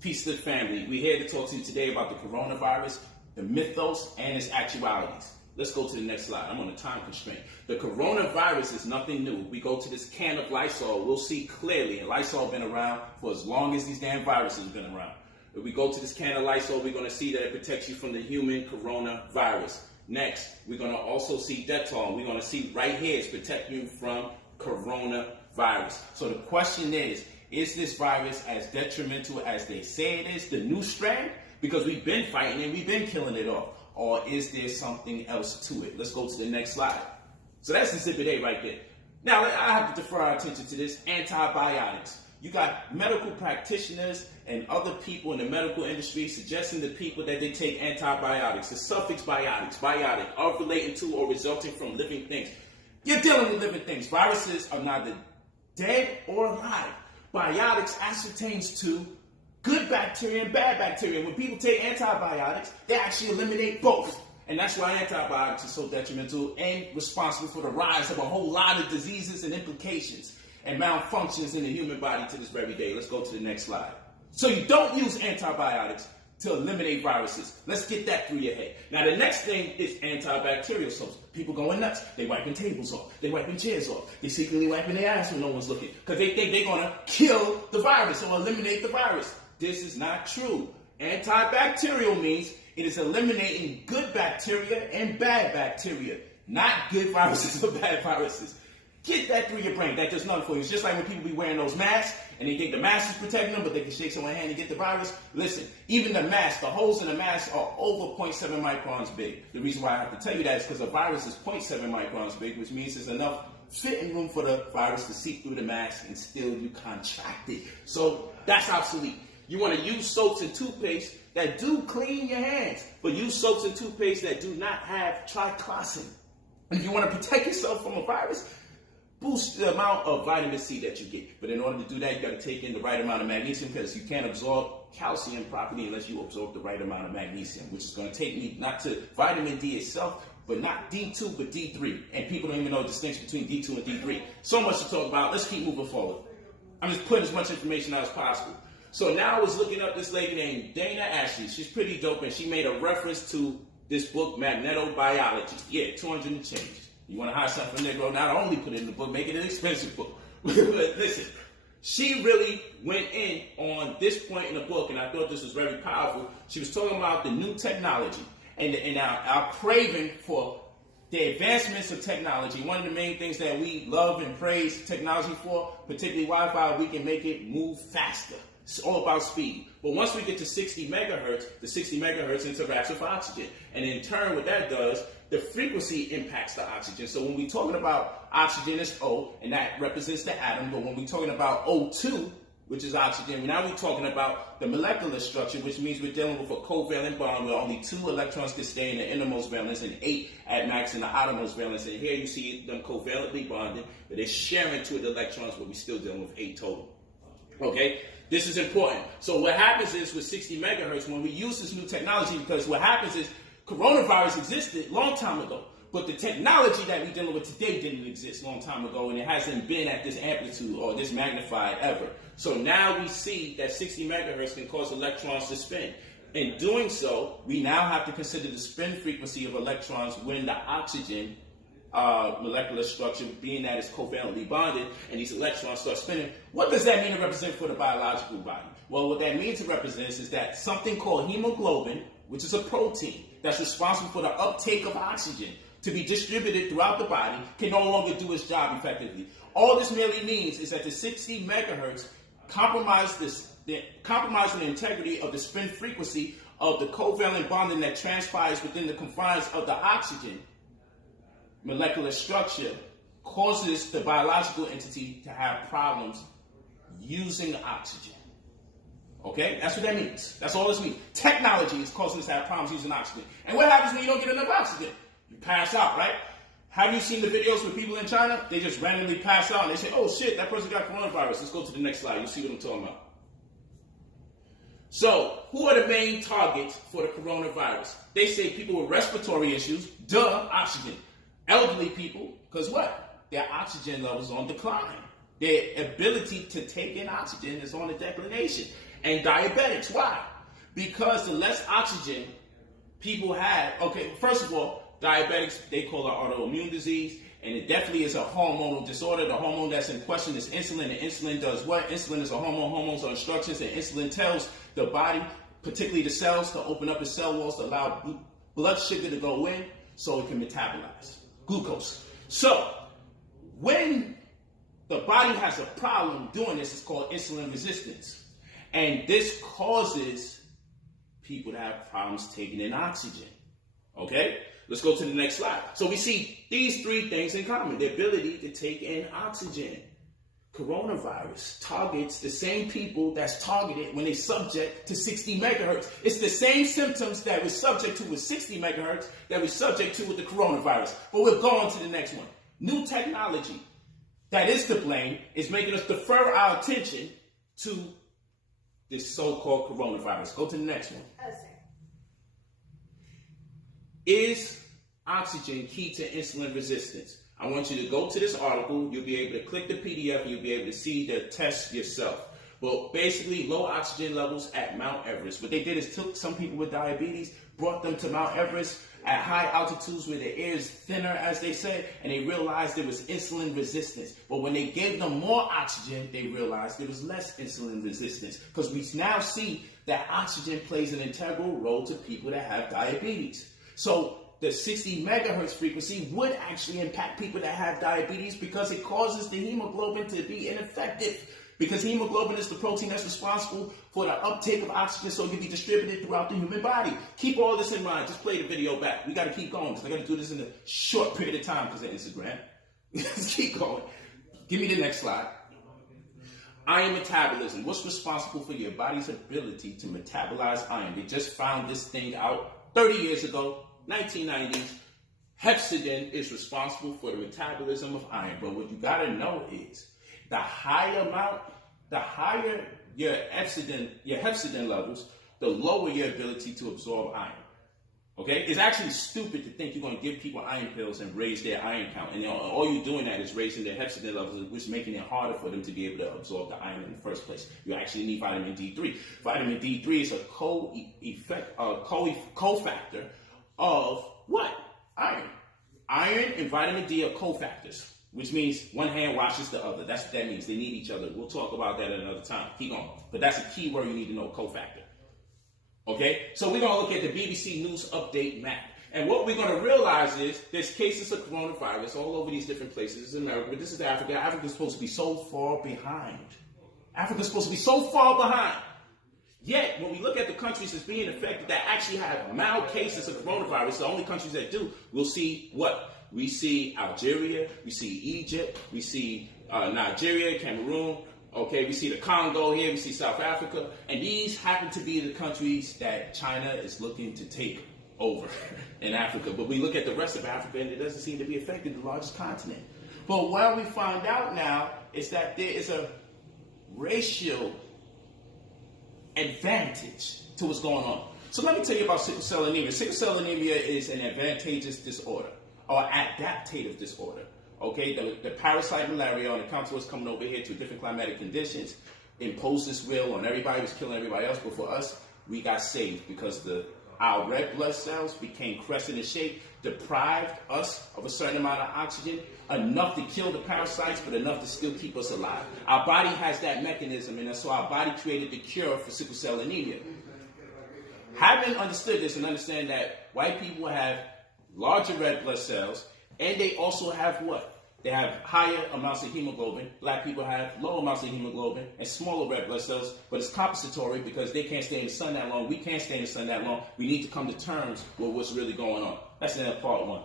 Peace to the family. We're here to talk to you today about the coronavirus, the mythos, and its actualities. Let's go to the next slide. I'm on a time constraint. The coronavirus is nothing new. We go to this can of Lysol, we'll see clearly, and Lysol been around for as long as these damn viruses have been around. If we go to this can of Lysol, we're going to see that it protects you from the human coronavirus. Next, we're going to also see Dettol. We're going to see right here it's protecting you from coronavirus. So the question is this virus as detrimental as they say it is, the new strand? Because we've been fighting and we've been killing it off. Or is there something else to it? Let's go to the next slide. So that's Exhibit A right there. Now, I have to defer our attention to this, antibiotics. You got medical practitioners and other people in the medical industry suggesting to people that they take antibiotics. The suffix biotics, biotic, are relating to or resulting from living things. You're dealing with living things. Viruses are neither dead or alive. Biotics ascertains to good bacteria and bad bacteria. When people take antibiotics, they actually eliminate both. And that's why antibiotics are so detrimental and responsible for the rise of a whole lot of diseases and implications and malfunctions in the human body to this very day. Let's go to the next slide. So you don't use antibiotics to eliminate viruses. Let's get that through your head. Now the next thing is antibacterial soaps. People going nuts. They wiping tables off. They wiping chairs off. They secretly wiping their ass when no one's looking because they think they're going to kill the virus or eliminate the virus. This is not true. Antibacterial means it is eliminating good bacteria and bad bacteria, not good viruses or bad viruses. Get that through your brain. That does nothing for you. It's just like when people be wearing those masks and they think the mask is protecting them, but they can shake someone's hand and get the virus. Listen, even the mask, the holes in the mask are over 0.7 microns big. The reason why I have to tell you that is because a virus is 0.7 microns big, which means there's enough fitting room for the virus to seep through the mask and still you contract it. So that's obsolete. You want to use soaps and toothpaste that do clean your hands, but use soaps and toothpaste that do not have triclosan. If you want to protect yourself from a virus, boost the amount of vitamin C that you get. But in order to do that, you got to take in the right amount of magnesium because you can't absorb calcium properly unless you absorb the right amount of magnesium, which is going to take me not to vitamin D itself, but not D2, but D3. And people don't even know the distinction between D2 and D3. So much to talk about. Let's keep moving forward. I'm just putting as much information out as possible. So now I was looking up this lady named Dana Ashley. She's pretty dope, and she made a reference to this book, Magnetobiology. Yeah, 200 and change. You want to hire something from Negro, not only put it in the book, make it an expensive book. But listen, she really went in on this point in the book, and I thought this was very powerful. She was talking about the new technology and our craving for the advancements of technology. One of the main things that we love and praise technology for, particularly Wi-Fi, we can make it move faster. It's all about speed. But once we get to 60 megahertz, the 60 megahertz interacts with oxygen. And in turn, what that does, the frequency impacts the oxygen. So when we're talking about oxygen is O, and that represents the atom. But when we're talking about O2, which is oxygen, now we're talking about the molecular structure, which means we're dealing with a covalent bond where only 2 electrons can stay in the innermost valence and 8 at max in the outermost valence. And here you see them covalently bonded, but they're sharing 2 of the electrons, but we're still dealing with 8 total. Okay? This is important. So what happens is with 60 megahertz, when we use this new technology, because what happens is coronavirus existed a long time ago, but the technology that we're dealing with today didn't exist a long time ago, and it hasn't been at this amplitude or this magnified ever. So now we see that 60 megahertz can cause electrons to spin. In doing so, we now have to consider the spin frequency of electrons when the oxygen molecular structure, being that it's covalently bonded and these electrons start spinning. What does that mean to represent for the biological body? Well, what that means to represent is that something called hemoglobin, which is a protein that's responsible for the uptake of oxygen to be distributed throughout the body, can no longer do its job effectively. All this merely means is that the 60 megahertz compromise the integrity of the spin frequency of the covalent bonding that transpires within the confines of the oxygen molecular structure, causes the biological entity to have problems using oxygen. Okay? That's what that means. That's all this means. Technology is causing us to have problems using oxygen. And what happens when you don't get enough oxygen? You pass out, right? Have you seen the videos with people in China? They just randomly pass out and they say, oh shit, that person got coronavirus. Let's go to the next slide. You'll see what I'm talking about. So, who are the main targets for the coronavirus? They say people with respiratory issues, oxygen. Elderly people, because what? Their oxygen levels on decline. Their ability to take in oxygen is on a declination. and diabetics. Why? Because the less oxygen people have, okay, first of all, diabetics, they call it autoimmune disease, and it definitely is a hormonal disorder. The hormone that's in question is insulin, and insulin does what? Insulin is a hormone. Hormones are instructions, and insulin tells the body, particularly the cells, to open up its cell walls to allow blood sugar to go in so it can metabolize glucose. So, when the body has a problem doing this, it's called insulin resistance. And this causes people to have problems taking in oxygen. Okay? Let's go to the next slide. So we see these three things in common. The ability to take in oxygen. Coronavirus targets the same people that's targeted when they subject to 60 megahertz. It's the same symptoms that we're subject to with 60 megahertz that we're subject to with the coronavirus. But we'll go on to the next one. New technology that is to blame is making us defer our attention to this so-called coronavirus. Go to the next one. Is oxygen key to insulin resistance? I want you to go to this article. You'll be able to click the PDF and you'll be able to see the test yourself. Well, basically, low oxygen levels at Mount Everest. What they did is took some people with diabetes, brought them to Mount Everest at high altitudes where the air is thinner, as they say, and they realized there was insulin resistance. But when they gave them more oxygen, they realized there was less insulin resistance, because we now see that oxygen plays an integral role to people that have diabetes. So the 60 megahertz frequency would actually impact people that have diabetes because it causes the hemoglobin to be ineffective. Because hemoglobin is the protein that's responsible for the uptake of oxygen so it can be distributed throughout the human body. Keep all this in mind. Just play the video back. We got to keep going because I got to do this in a short period of time because of Instagram. Let's keep going. Give me the next slide. Iron metabolism. What's responsible for your body's ability to metabolize iron? They just found this thing out 30 years ago, 1990s. Hepcidin is responsible for the metabolism of iron. But what you got to know is the higher your hepcidin levels, the lower your ability to absorb iron. Okay? It's actually stupid to think you're going to give people iron pills and raise their iron count. And all you're doing that is raising their hepcidin levels, which is making it harder for them to be able to absorb the iron in the first place. You actually need vitamin D3. Vitamin D3 is a cofactor of what? Iron. Iron and vitamin D are cofactors, which means one hand washes the other. That's what that means. They need each other. We'll talk about that at another time. Keep going. But that's a key word you need to know, cofactor. Okay? So we're going to look at the BBC News Update map. And what we're going to realize is there's cases of coronavirus all over these different places. This is America, but this is Africa. Africa's supposed to be so far behind. Africa's supposed to be so far behind. Yet, when we look at the countries that's being affected that actually have mild cases of coronavirus, the only countries that do, we'll see what? We see Algeria, we see Egypt, we see Nigeria, Cameroon, okay, we see the Congo here, we see South Africa, and these happen to be the countries that China is looking to take over in Africa. But we look at the rest of Africa and it doesn't seem to be affected, the largest continent. But what we find out now is that there is a racial advantage to what's going on. So let me tell you about sickle cell anemia. Sickle cell anemia is an advantageous disorder or adaptative disorder. Okay, the parasite malaria on account of us coming over here to different climatic conditions imposed this will on everybody, was killing everybody else. But for us, we got saved because our red blood cells became crescent in shape, deprived us of a certain amount of oxygen, enough to kill the parasites, but enough to still keep us alive. Our body has that mechanism, and so our body created the cure for sickle cell anemia. Having understood this and understand that white people have larger red blood cells, and they also have what? They have higher amounts of hemoglobin. Black people have low amounts of hemoglobin and smaller red blood cells, but it's compensatory because they can't stay in the sun that long. We can't stay in the sun that long. We need to come to terms with what's really going on. That's the end of part one.